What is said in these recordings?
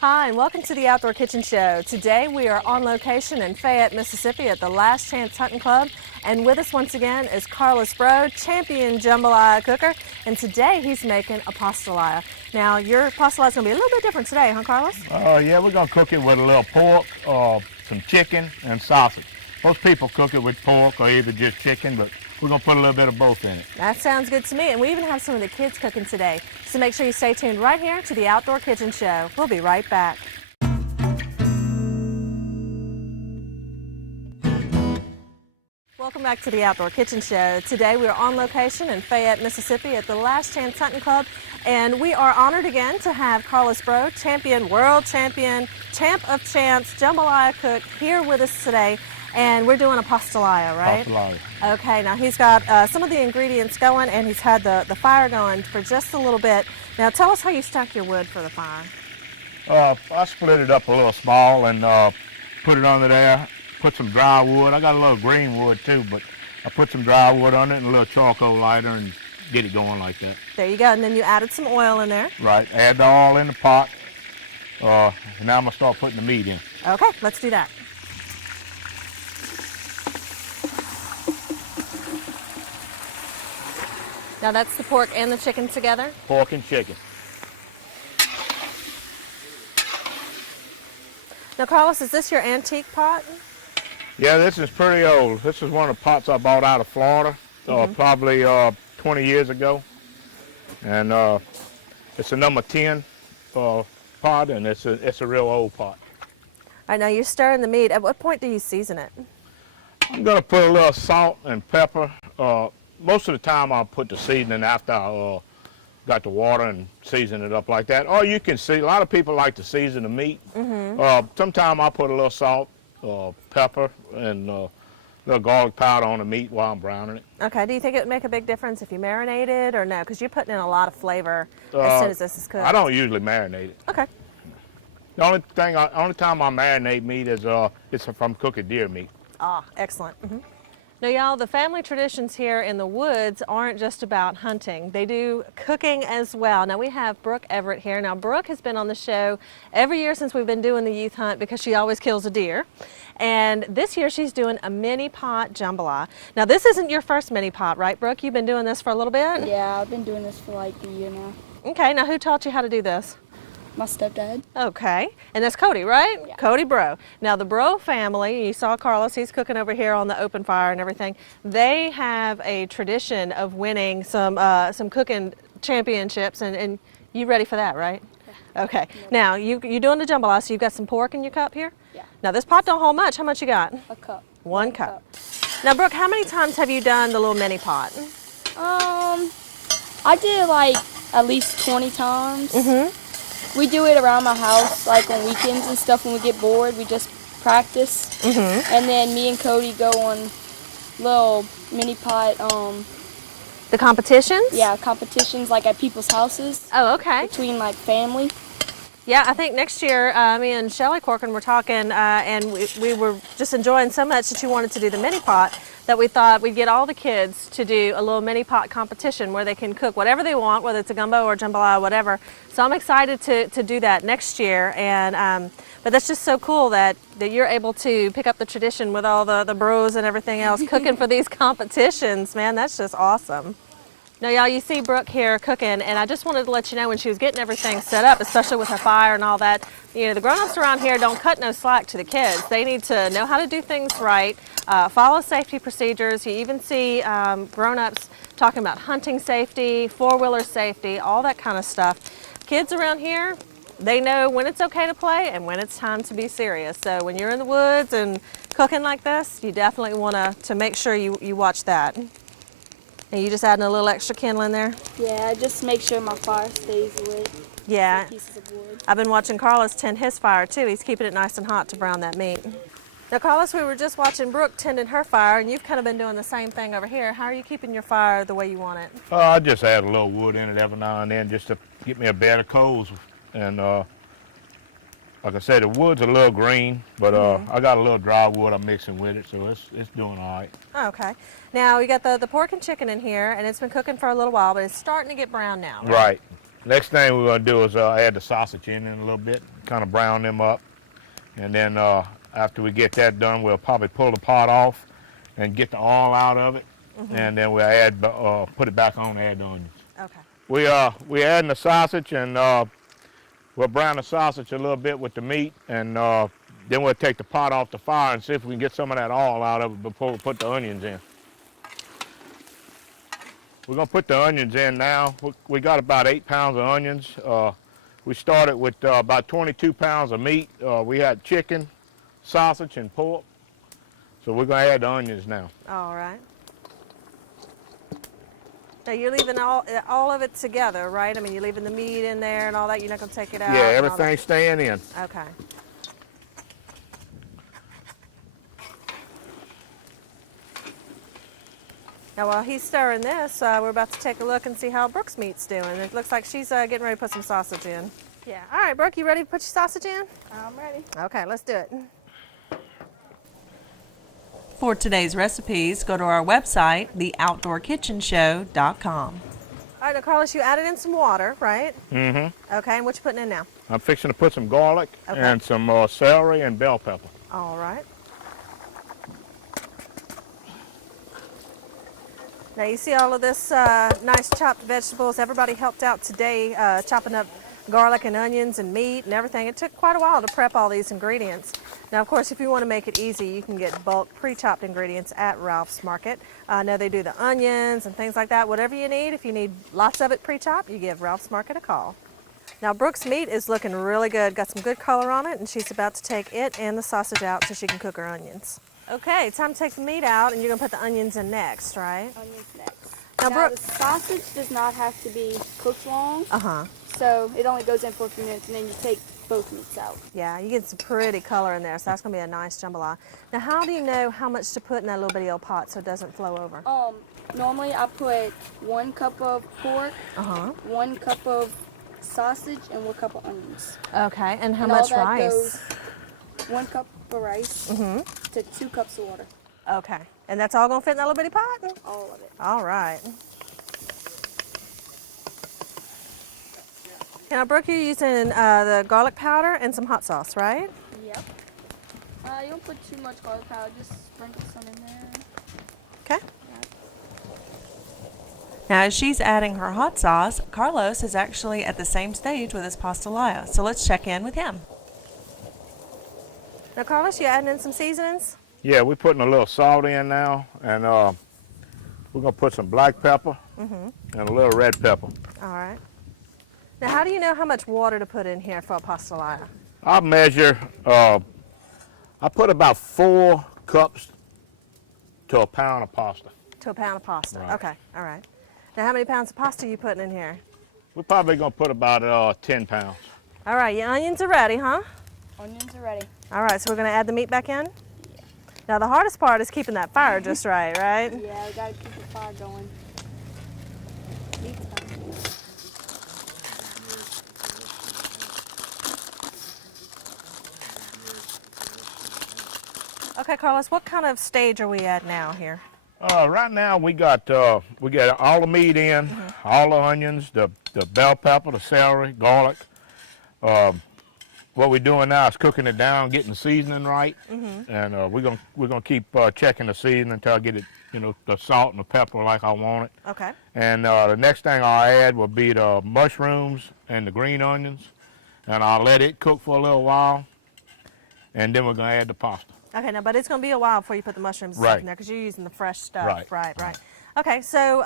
Hi, and welcome to the Outdoor Kitchen Show. Today we are on location in Fayette, Mississippi at the Last Chance Hunting Club. And with us once again is Carlos Bro, champion jambalaya cooker. And today he's making a pastelaya. Now your pastelaya is going to be a little bit different today, huh Carlos? Yeah, we're going to cook it with a little pork, some chicken, and sausage. Most people cook it with pork or either just chicken, but we're going to put a little bit of both in it. That sounds good to me. And we even have some of the kids cooking today. So make sure you stay tuned right here to the Outdoor Kitchen Show. We'll be right back. Welcome back to the Outdoor Kitchen Show. Today we are on location in Fayette, Mississippi at the Last Chance Hunting Club. And we are honored again to have Carlos Bro, champion, world champion, champ of champs, jambalaya cook here with us today. And we're doing a pastelaya, right? Pastelaya. Okay, now he's got some of the ingredients going and he's had the fire going for just a little bit. Now tell us how you stack your wood for the fire. I split it up a little small and put it under there, put some dry wood. I got a little green wood too, but I put some dry wood on it and a little charcoal lighter and get it going like that. There you go, and then you added some oil in there. Right, add the oil in the pot. Now I'm going to start putting the meat in. Okay, let's do that. Now that's the pork and the chicken together? Pork and chicken. Now Carlos, is this your antique pot? Yeah, this is pretty old. This is one of the pots I bought out of Florida, probably 20 years ago. And it's a number 10 pot, and it's a real old pot. All right, now you're stirring the meat. At what point do you season it? I'm going to put a little salt and pepper. Most of the time I'll put the seasoning after I got the water and season it up like that. Or you can see, a lot of people like to season the meat. Sometimes I'll put a little salt, pepper, and a little garlic powder on the meat while I'm browning it. Okay, do you think it would make a big difference if you marinate it or no? Because you're putting in a lot of flavor as soon as this is cooked. I don't usually marinate it. Okay. The only time I marinate meat is if I'm cooking deer meat. Ah, excellent. Now, y'all, the family traditions here in the woods aren't just about hunting. They do cooking as well. Now, we have Brooke Everett here. Now, Brooke has been on the show every year since we've been doing the youth hunt because she always kills a deer. And this year, she's doing a mini pot jambalaya. Now, this isn't your first mini pot, right, Brooke? You've been doing this for a little bit? Yeah, I've been doing this for like a year now. Okay, now who taught you how to do this? My stepdad. Okay, and that's Cody, right? Yeah. Cody Bro. Now the Bro family, you saw Carlos, he's cooking over here on the open fire and everything. They have a tradition of winning some cooking championships, and you ready for that, right? Yeah. Okay, now you're doing the jambalaya, so you've got some pork in your cup here? Yeah. Now this pot don't hold much. How much you got? A cup. One cup. Now Brooke, how many times have you done the little mini pot? I did like at least 20 times. We do it around my house, like on weekends and stuff. When we get bored, we just practice. And then me and Cody go on little mini pot. The competitions? Yeah, competitions like at people's houses. Oh, okay. Between like family. Yeah, I think next year, me and Shelly Corcoran were talking, and we were just enjoying so much that you wanted to do the mini pot that we thought we'd get all the kids to do a little mini pot competition where they can cook whatever they want, whether it's a gumbo or jambalaya, whatever. So I'm excited to do that next year, and but that's just so cool that you're able to pick up the tradition with all the bros and everything else cooking for these competitions. Man, that's just awesome. Now, y'all, you see Brooke here cooking, and I just wanted to let you know when she was getting everything set up, especially with her fire and all that, you know, the grown-ups around here don't cut no slack to the kids. They need to know how to do things right, follow safety procedures. You even see grown-ups talking about hunting safety, four-wheeler safety, all that kind of stuff. Kids around here, they know when it's okay to play and when it's time to be serious. So when you're in the woods and cooking like this, you definitely want to make sure you watch that. And you just adding a little extra kindling there? Yeah, just make sure my fire stays lit. Yeah. Pieces of wood. I've been watching Carlos tend his fire too. He's keeping it nice and hot to brown that meat. Now Carlos, we were just watching Brooke tending her fire, and you've kind of been doing the same thing over here. How are you keeping your fire the way you want it? I just add a little wood in it every now and then just to get me a bed of coals. And like I said, the wood's a little green, but I got a little dry wood I'm mixing with it, so it's doing all right. Okay. Now, we got the pork and chicken in here, and it's been cooking for a little while, but it's starting to get brown now, right? Right. Next thing we're going to do is add the sausage in a little bit, kind of brown them up. And then after we get that done, we'll probably pull the pot off and get the oil out of it. And then we'll add, put it back on and add the onions. Okay. We're adding the sausage, and we'll brown the sausage a little bit with the meat, and then we'll take the pot off the fire and see if we can get some of that oil out of it before we put the onions in. We're going to put the onions in now. We got about 8 pounds of onions. We started with about 22 pounds of meat. We had chicken, sausage, and pork. So we're going to add the onions now. All right. Now you're leaving all of it together, right? I mean, you're leaving the meat in there and all that. You're not going to take it out? Yeah, everything's staying in. Okay. Now while he's stirring this, we're about to take a look and see how Brooke's meat's doing. It looks like she's getting ready to put some sausage in. Yeah. All right, Brooke, you ready to put your sausage in? I'm ready. Okay, let's do it. For today's recipes, go to our website, theoutdoorkitchenshow.com. All right, now Carlos, you added in some water, right? Mm-hmm. Okay, and what you putting in now? I'm fixing to put some garlic and some celery and bell pepper. All right. Now you see all of this nice chopped vegetables. Everybody helped out today chopping up garlic and onions and meat and everything. It took quite a while to prep all these ingredients. Now, of course, if you want to make it easy, you can get bulk pre-chopped ingredients at Ralph's Market. I know they do the onions and things like that. Whatever you need, if you need lots of it pre-chopped, you give Ralph's Market a call. Now, Brooke's meat is looking really good. Got some good color on it, and she's about to take it and the sausage out so she can cook her onions. Okay, time to take the meat out, and you're going to put the onions in next, right? Onions next. Now, Now, Brooke, the sausage does not have to be cooked long, uh-huh. so it only goes in for a few minutes, and then you take both meats out. Yeah, you get some pretty color in there, so that's going to be a nice jambalaya. Now, how do you know how much to put in that little bitty old pot so it doesn't flow over? Normally I put 1 cup of pork, Uh-huh. 1 cup of sausage, and 1 cup of onions. Okay, and how And all much that rice? goes 1 cup of rice to 2 cups of water. Okay, and that's all going to fit in that little bitty pot? All of it. All right. Now, Brooke, you're using the garlic powder and some hot sauce, right? Yep. You don't put too much garlic powder, just sprinkle some in there. Okay. Now, as she's adding her hot sauce, Carlos is actually at the same stage with his pastelaya. So let's check in with him. Now, Carlos, you adding in some seasonings? Yeah, we're putting a little salt in now, and we're going to put some black pepper and a little red pepper. All right. Now, how do you know how much water to put in here for a pastelaya? I measure, I put about 4 cups to a pound of pasta. To a pound of pasta. Right. Okay, all right. Now, how many pounds of pasta are you putting in here? We're probably going to put about 10 pounds. All right, your onions are ready, huh? Onions are ready. All right, so we're going to add the meat back in? Yeah. Now, the hardest part is keeping that fire just right, right? Yeah, we gotta keep the fire going. Meat's done. Okay, Carlos, what kind of stage are we at now here? Right now we got all the meat in, all the onions, the bell pepper, the celery, garlic. What we're doing now is cooking it down, getting the seasoning right, and we're gonna keep checking the seasoning until I get it, the salt and the pepper like I want it. Okay. And the next thing I'll add will be the mushrooms and the green onions, and I'll let it cook for a little while, and then we're gonna add the pasta. Okay, now, but it's going to be a while before you put the mushrooms and Right. stuff in there because you're using the fresh stuff. Right. Right. Okay, so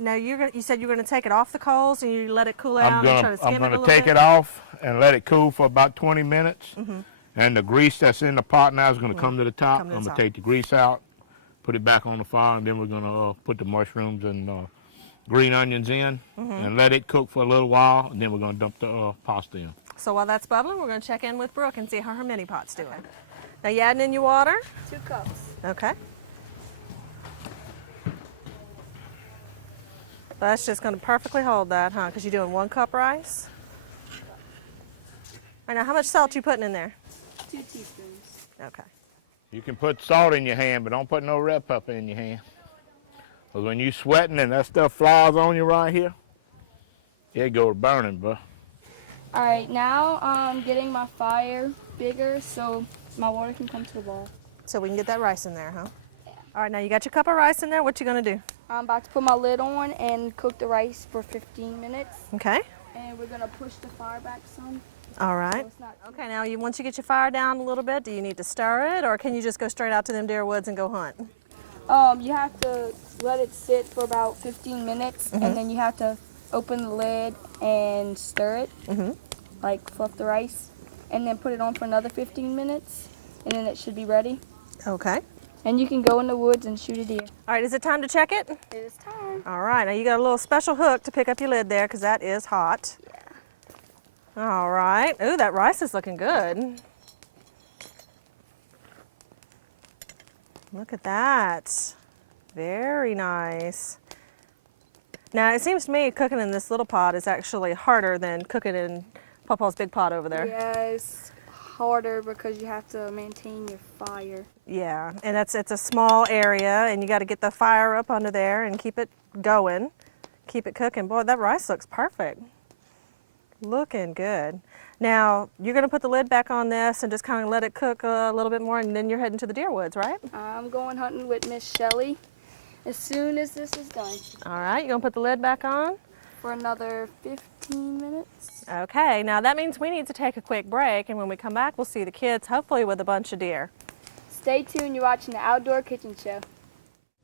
now you said you're going to take it off the coals and you let it cool out and try to skim I'm it a gonna little take bit? it off and let it cool for about 20 minutes. And the grease that's in the pot now is gonna come to the top. Come to the I'm top. gonna take the grease out, put it back on the fire, and then we're gonna put the mushrooms and green onions in and let it cook for a little while, and then we're gonna dump the pasta in. So while that's bubbling, we're going to check in with Brooke and see how her mini pot's doing. Now, you adding in your water? 2 cups. Okay. That's just going to perfectly hold that, huh? Because you're doing 1 cup rice? All right, now, how much salt you putting in there? 2 teaspoons. Okay. You can put salt in your hand, but don't put no red pepper in your hand. Because when you're sweating and that stuff flies on you right here, It go to burning, bro. All right, now I'm getting my fire bigger so my water can come to the boil. So we can get that rice in there, huh? All right, now you got your cup of rice in there. What you gonna do? I'm about to put my lid on and cook the rice for 15 minutes. Okay. And we're gonna push the fire back some. All So right. it's not Okay, now once you get your fire down a little bit, do you need to stir it, or can you just go straight out to them deer woods and go hunt? You have to let it sit for about 15 minutes, and then you have to open the lid and stir it, like fluff the rice, and then put it on for another 15 minutes, and then it should be ready. Okay. And you can go in the woods and shoot a deer. All right, is it time to check it? It is time. All right, now you got a little special hook to pick up your lid there because that is hot. Yeah. All right. Ooh, that rice is looking good. Look at that. Very nice. Now, it seems to me cooking in this little pot is actually harder than cooking in Pawpaw's big pot over there. Yeah, it's harder because you have to maintain your fire. Yeah, and it's a small area, and you got to get the fire up under there and keep it going, keep it cooking. Boy, that rice looks perfect. Looking good. Now, you're going to put the lid back on this and just kind of let it cook a little bit more, and then you're heading to the deer woods, right? I'm going hunting with Miss Shelley as soon as this is done All right, you're going to put the lid back on? for another 15 minutes. Okay, now that means we need to take a quick break, and when we come back, we'll see the kids, hopefully with a bunch of deer. Stay tuned, you're watching the Outdoor Kitchen Show.